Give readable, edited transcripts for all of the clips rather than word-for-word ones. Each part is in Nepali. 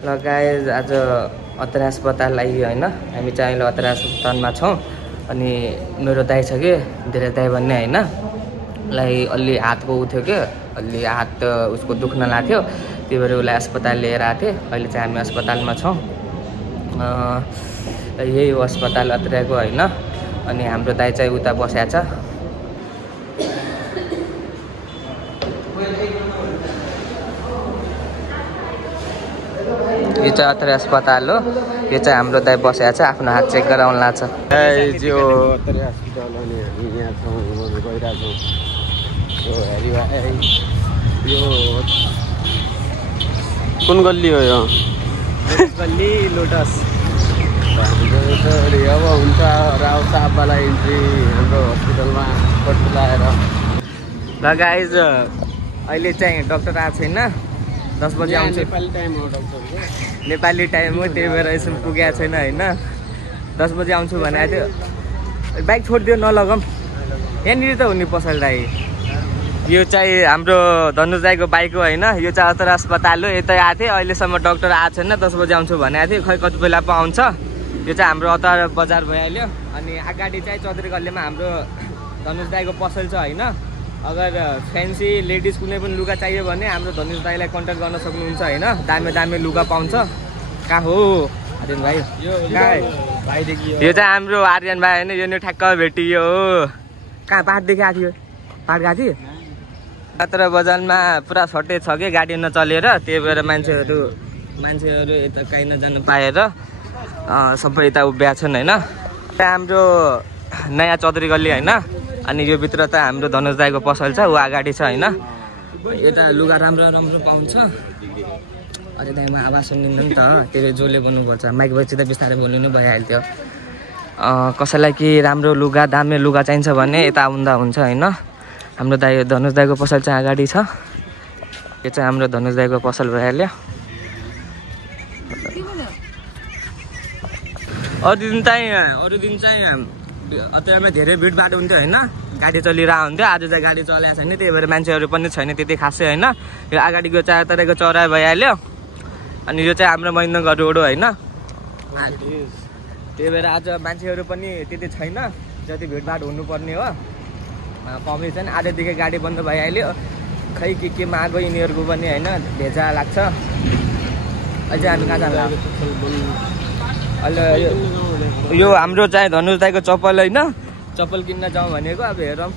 ल गाइज आज अत्तरा अस्पताल आइयो हैन। हामी चाहिँ अहिले अत्तरा अस्पतालमा छौँ। अनि मेरो दाइ छ कि धेरै दाइ भन्ने हैन, लाई अलि हातको उठ्यो कि अलि हात उसको दुख्न लाग्थ्यो, त्यही भएर उसलाई अस्पताल लिएर आएको थिएँ। अहिले चाहिँ हामी अस्पतालमा छौँ। यही हो अस्पताल अत्तराको हैन। अनि हाम्रो दाइ चाहिँ उता बसेको छ। यो चाहिँ अत्तरा अस्पताल हो। यो चाहिँ हाम्रो दाइ बसेको छ, आफ्नो हात चेक गराउन लाग्छ। यो अत्तरा अस्पताल अनि हामी यहाँ छौँ, गइरहेको छौँ। यो कुन गल्ली हो? यो गल्ली लोटस। अब हुन्छ राव साहबवाला इन्ट्री हाम्रो हस्पिटलमा पट्टु लगाएर। ल गाइज अहिले चाहिँ डक्टर आएको छैन। 10 बजे आउँछ। नेपाली टाइम हो डक्टरको, नेपाली टाइम हो, त्यही भएर यसो पुगेको छैन होइन। 10 बजे आउँछु भनेको थियो। बाइक छोडिदियो नलगम, यहाँनिर त हुने पसल दाइ। यो चाहिँ हाम्रो धनुष दाइको बाइक हो होइन। यो चाहिँ अत्तरा अस्पताल हो, यतै आएको थिएँ। अहिलेसम्म डक्टर आएको छैन। 10 बजे आउँछु भनेको थिएँ, खै कति बेला पो आउँछ। यो चाहिँ हाम्रो अत्तरा बजार भइहाल्यो। अनि अगाडि चाहिँ चौधरी गल्लीमा हाम्रो धनुष दाइको पसल छ होइन। अगर फ्यान्सी लेडिज कुनै पनि लुगा चाहियो भने हाम्रो धनुष दाइलाई कन्ट्याक्ट गर्न सक्नुहुन्छ होइन। दामी दामी लुगा पाउँछ। कहाँ हो आर्यन भाइ? यो चाहिँ हाम्रो आर्यन भाइ होइन। यो नि ठ्याक्क भेटियो हो। कहाँ पाहाडदेखि आएको थियो? पाहाड गएको थियो? अत्तरा बजारमा पुरा सर्टेज छ कि गाडी नचलेर, त्यही भएर मान्छेहरू यता काहीँ नजानु पाएर सबै यता उभिया छन् होइन। हाम्रो नयाँ चौधरी गल्ली होइन। अनि यो भित्र त हाम्रो धनुष दाइको पसल छ, ऊ अगाडि छ होइन। यता लुगा राम्रो राम्रो पाउँछ। अझै दाइमा आवाज सुनिँदैन नि त, त्यो जोले बोल्नुपर्छ। माइक भएपछि त बिस्तारै बोल्नु नै भइहाल्थ्यो। कसैलाई कि राम्रो लुगा दामी लुगा चाहिन्छ भने यता आउँदा हुन्छ होइन। हाम्रो दाइ धनुष दाइको पसल चाहिँ अगाडि छ। यो चाहिँ हाम्रो धनुष दाइको पसल भइहाल्यो। अरू दिन चाहिँ अत्तरामा धेरै भिडभाड हुन्थ्यो होइन। गाडी चलिरहेको हुन्थ्यो। आज चाहिँ गाडी चलाएको छैन, त्यही भएर मान्छेहरू पनि छैन त्यति खासै होइन। यो अगाडिको चाहिँ अत्तराको चौराहा भइहाल्यो। अनि यो चाहिँ हाम्रो महेन्द्रगढ रोड हो होइन। त्यही भएर आज मान्छेहरू पनि त्यति छैन जति भिडभाड हुनुपर्ने हो। कमै छैन। आजदेखि गाडी बन्द भइहाल्यो। खै के मागो यिनीहरूको पनि होइन, भेजा लाग्छ। अझै हामी कहाँ जानु? अहिले यो हाम्रो चाहिँ धनुष दाइको चप्पल होइन, चप्पल किन्न जाउँ भनेको। अब हेरौँ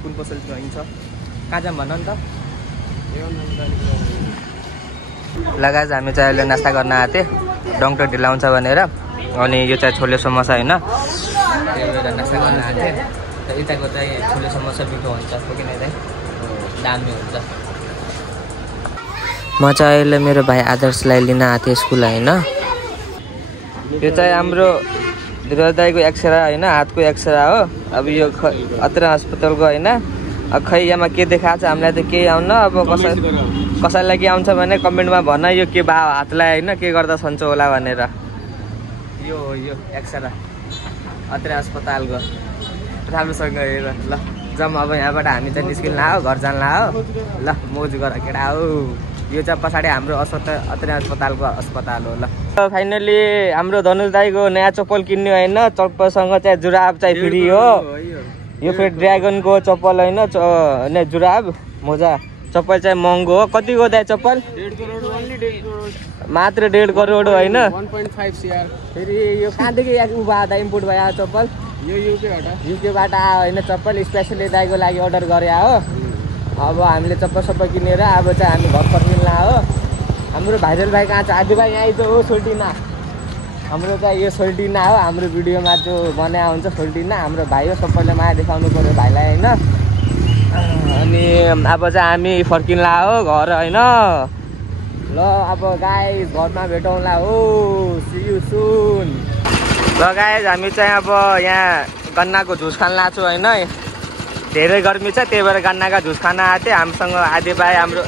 कुन पसल गइन्छ। कहाँ जाउँ भन नि त। लगाएर हामी चाहिँ अहिले नास्ता गर्न आएको थिएँ, डङ्टर ढिलाउँछ भनेर। अनि यो चाहिँ छोले समोसा होइन, त्यही भएर नास्ता गर्न आएको थिएँ। यताको चाहिँ छोले समोसा मिठो हुन्छ, किन चाहिँ दामी हुन्छ। म चाहिँ अहिले मेरो भाइ आदर्शलाई लिन आएको थिएँ स्कुल होइन। यो चाहिँ हाम्रो धीरज दाइको एक्सरा होइन, हातको एक्सरा हो। अब यो अत्तरा अस्पतालको होइन। अब खै यहाँ के देखाएको छ हामीलाई त केही आउन। अब कसैलाई के आउँछ भने कमेन्टमा भन, यो के भयो हातलाई होइन, के गर्दा सन्चो होला भनेर। यो एक्सरा अत्तरा अस्पतालको राम्रोसँग हेर ल। जाउँ अब यहाँबाट हामी चाहिँ निस्किन लाग्यो, घर जान लाग्यो। ल मोज गर केटा हो। यो चाहिँ पछाडि हाम्रो अत्तरा अस्पतालको अस्पताल हो। ल फाइनली हाम्रो धनुष दाइको नयाँ चप्पल किन्ने होइन। चप्पलसँग चाहिँ जुराब चाहिँ फ्री हो। यो फेरि ड्रागनको चप्पल होइन, जुराब मोजा। चप्पल चाहिँ महँगो हो। कतिको दाइ चप्पल? 1.5 करोड मात्र 1.5 करोड होइन। 1.5 CR। फेरि यो कहाँदेखि उभा आधा इम्पोर्ट भयो चप्पल? यो युकेबाट आयो होइन। चप्पल स्पेसली दाइको लागि अर्डर गरे हो। अब हामीले चप्पल सबै किनेर अब चाहिँ हामी घर फर्किँला हो। हाम्रो भाइरल भाइ कहाँ छ? आदि भाइ यहाँ आइज हो। सोल्टिना हाम्रो चाहिँ यो सोल्टिना हो। हाम्रो भिडियोमा जो बनाएको हुन्छ सोल्टिना हाम्रो भाइ हो। सबैले माया देखाउनु पऱ्यो भाइलाई होइन। अनि अब चाहिँ हामी फर्किँला हो घर होइन। ल अब गाइस घरमा भेटौँला हो। सी यु सुन। ल गाइस हामी चाहिँ अब यहाँ गन्नाको जुस खान लाग्छु होइन। धेरै गर्मी छ, त्यही भएर गन्नाका जुस खान आएको थिएँ। हामीसँग आदि भाइ हाम्रो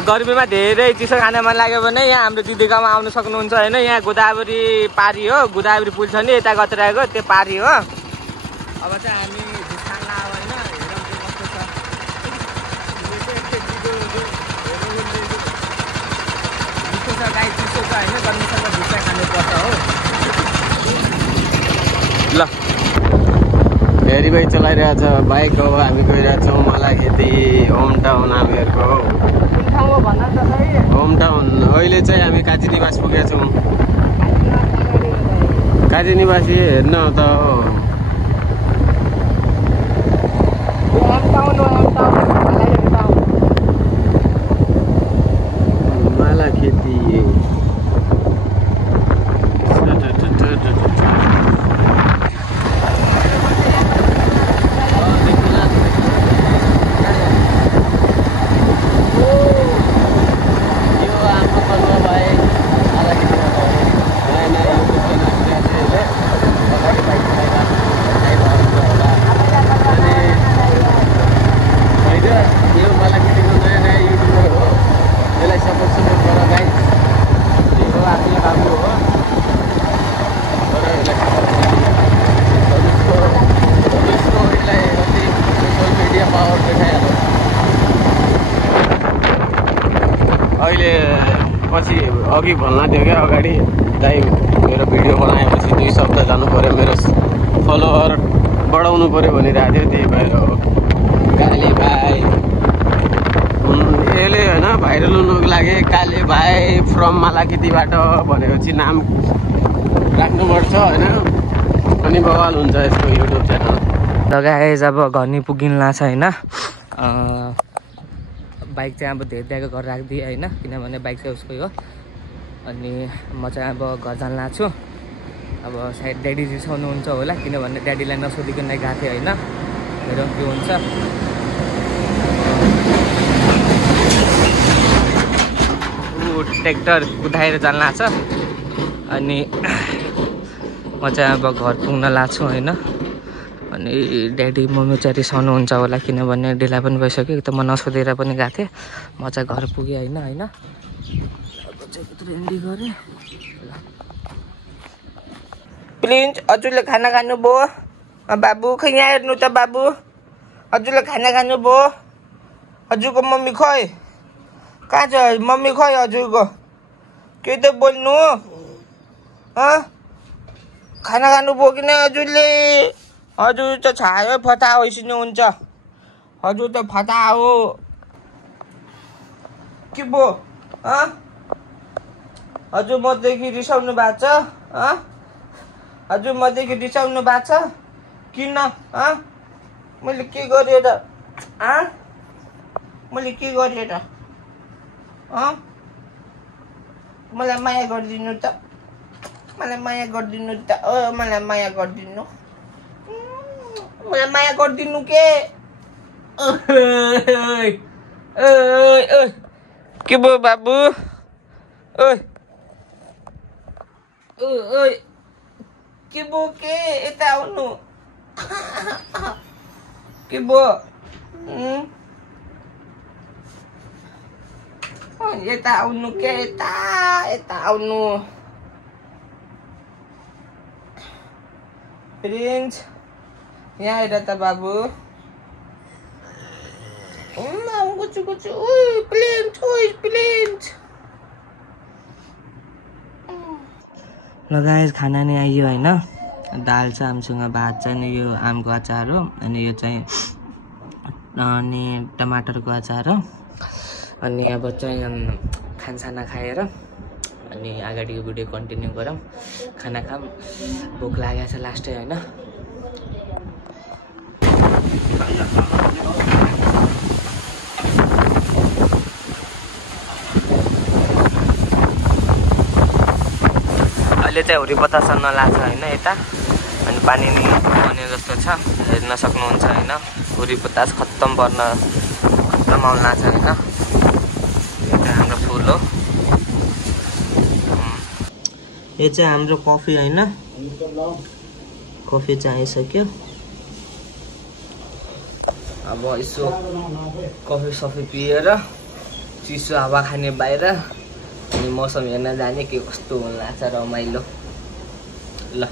गर्मीमा धेरै चिसो खान मन लाग्यो भने यहाँ हाम्रो दिदीकोमा आउनु सक्नुहुन्छ होइन। यहाँ गोदावरी पारी हो, गोदावरी पुल छ नि यता कतराको, त्यो पारी हो। अब चाहिँ हामी जुस खान लाग्यो होइन। हेरौँ कस्तो छ। पानीसँग भित्र खानुपर्छ हो। ल भेरी बाइक चलाइरहेछ बाइक हो। हामी गइरहेछौँ मलाखेती होम टाउन हामीहरूको। होम टाउन अहिले चाहिँ हामी काजी निवास पुगेका छौँ। काजी निवासी हेर्न त मलाखेती अहिले पछि अघि भन्न थियो क्या अगाडि दाइ मेरो भिडियो बनाएपछि 2 शब्द जानु पर्यो, मेरो फलोवर बढाउनु पर्यो भनिरहेको थियो। त्यही भएर हो काले भाइ यसले होइन भाइरल हुनुको लागि काले भाइ फ्रम मलाखेतीबाट भनेपछि नाम राख्नुपर्छ होइन, अनि बवाल हुन्छ यसको युट्युब च्यानल। लगाए जब घर नि पुगिन्ला छ होइन। बाइक चाहिँ अब धेरै दाइको घर राखिदिएँ होइन, किनभने बाइक चाहिँ उसकै हो। अनि म चाहिँ अब घर जान लाग्छु। अब सायद ड्याडी रिसाउनुहुन्छ होला, किनभने ड्याडीलाई नसोधिकन गएको थिएँ होइन। मेरो के हुन्छ ट्र्याक्टर कुदाएर जान लाग्छ। अनि म चाहिँ अब घर पुग्न लाग्छु होइन। अनि ड्याडी मम्मी चाहिँ रिसाउनुहुन्छ होला, किनभने ढिला पनि भइसक्यो। त म नसोधेर पनि गएको थिएँ। म चाहिँ घर पुगेँ होइन। अब चाहिँ रेडी गरेँ। प्लिज हजुरले खाना खानुभयो? बाबु खै यहाँ हेर्नु त बाबु, हजुरले खाना खानुभयो? हजुरको मम्मी खै कहाँ छ? मम्मी खै हजुरको? के त बोल्नु? खाना खानुभयो कि नै हजुरले? हजुर त छायो फटा होइसिनुहुन्छ। हजुर त फटा हो के बो? हजुर मदेखि रिसाउनु भएको छ? हजुर मदेखि रिसाउनु भएको छ? किन? मैले के गरेँ र? मैले के गरेँ र? मलाई माया गरिदिनु त, मलाई माया गरिदिनु त, मलाई माया गरिदिनु, मलाई माया गरिदिनु के? के भयो बाबु? के भयो के? यता आउनु। के भयो? यता आउनु के? यता आउनु। प्रिन्स यहाँ हेर त बाबु। गुचु गुचु प्लिन्स प्लिन्स। लगायत खाना नै आइयो होइन। दाल छ हामीसँग, भात छ, अनि यो आमको अचार हो, अनि यो चाहिँ अनि टमाटरको अचार हो। अनि अब चाहिँ खानसाना खाएर अनि अगाडिको भिडियो कन्टिन्यू गरौँ। खाना खाऊँ, भोक लागेको छ लास्टै होइन। अहिले चाहिँ हुरी बतास नलाग्छ होइन यता। अनि पानी नि आउने जस्तो छ, हेर्न सक्नुहुन्छ होइन। हुरी बतास खत्तम आउन लाग्छ होइन। यो चाहिँ हाम्रो फुल हो। यो चाहिँ हाम्रो कफी होइन। कफी चाहिँ आइसक्यो। अब यसो कफी सफी पिएर चिसो हावा खाने बाहिर, अनि मौसम हेर्न जाने के कस्तो हुन लाग्छ रमाइलो। ल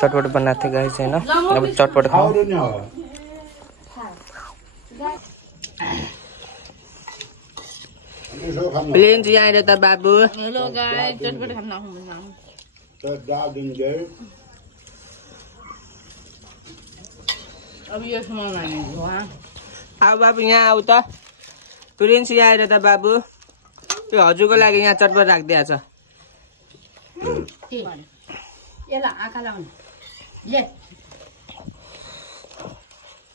चटपट बनाएको थियो गाइस होइन। अब चटपट खाऊ। प्लेन चाहिँ आएर त बाबु हेलो गाइस चटपट खान आउनु अब यो समाउन हामी आऊ बाबु यहाँ आऊ त प्लेन चाहिँ आएर त बाबु त्यो हजुरको लागि यहाँ चटपट राखिदिएको छ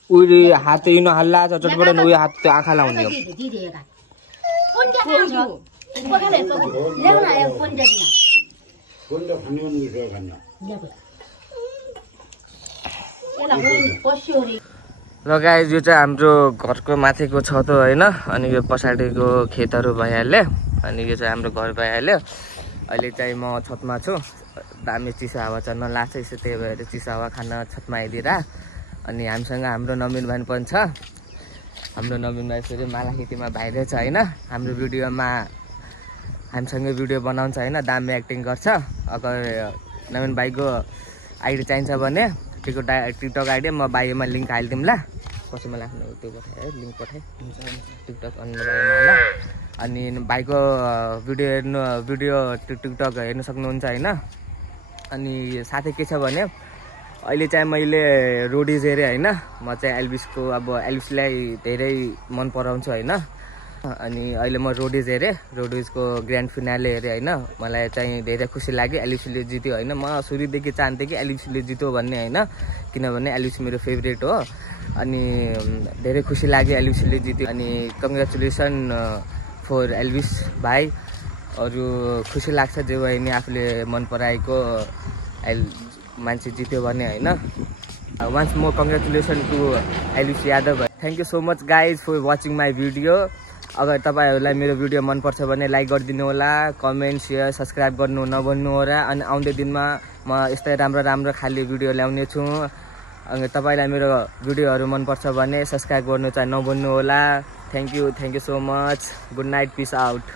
उयो हात यिनो हल्ला छ चटपट न उयो हात त्यो आँखा लाउने हो र गाइस यो चाहिँ हाम्रो घरको माथिको छत हो होइन अनि यो पछाडिको खेतहरू भइहाल्यो अनि यो चाहिँ हाम्रो घर भइहाल्यो अहिले चाहिँ म छतमा छु दामी चिसो हावा चल्न लाग्छ यसो त्यही भएर चिसो हावा खान छतमा आइदिएर अनि हामीसँग हाम्रो नवीन भाइ पनि छ हाम्रो नवीन भाइ फेरि माला खेतीमा भाइले छ होइन हाम्रो भिडियोमा हामीसँगै भिडियो बनाउँछ होइन दामी एक्टिङ गर्छ अगर नवीन भाइको आइडी चाहिन्छ भने टिकटक आइडी म बायोमा लिङ्क हालिदिउँ ल कसैमा लाग्ने त्यो पठाएँ लिङ्क पठाएँ टिकटक अन्य बायोमा ल अनि भाइको भिडियो टिकटक हेर्नु सक्नुहुन्छ होइन अनि साथै के छ भने अहिले चाहिँ मैले रोडिज हेरेँ होइन म चाहिँ एल्भिसको अब एल्भिसलाई धेरै मन पराउँछु होइन अनि अहिले म रोडिज हेरेँ रोडिजको ग्रान्ड फिनाले हेरेँ होइन मलाई चाहिँ धेरै खुसी लाग्यो एल्भिसले जित्यो होइन म सुरुदेखि चाहन्थेँ कि एल्भिसले जित्यो भन्ने होइन किनभने एल्भिस मेरो फेभरेट हो अनि धेरै खुसी लाग्यो एल्भिसले जित्यो अनि कङ्ग्रेचुलेसन फर एल्भिस भाइ अरू खुसी लाग्छ जे भए नि आफूले मन पराएको मान्छे जित्यो भने होइन once more congratulation to Elvish Yadav thank you so much guys for watching my video अगर तपाईँहरूलाई मेरो भिडियो मनपर्छ भने लाइक गरिदिनु होला कमेन्ट सेयर सब्सक्राइब गर्नु नभन्नु होला अनि आउँदो दिनमा म यस्तै राम्रो खाले भिडियो ल्याउने छु अनि तपाईँलाई मेरो भिडियोहरू मनपर्छ भने सब्सक्राइब गर्नु चाहिँ नभन्नु होला thank you so much good night peace out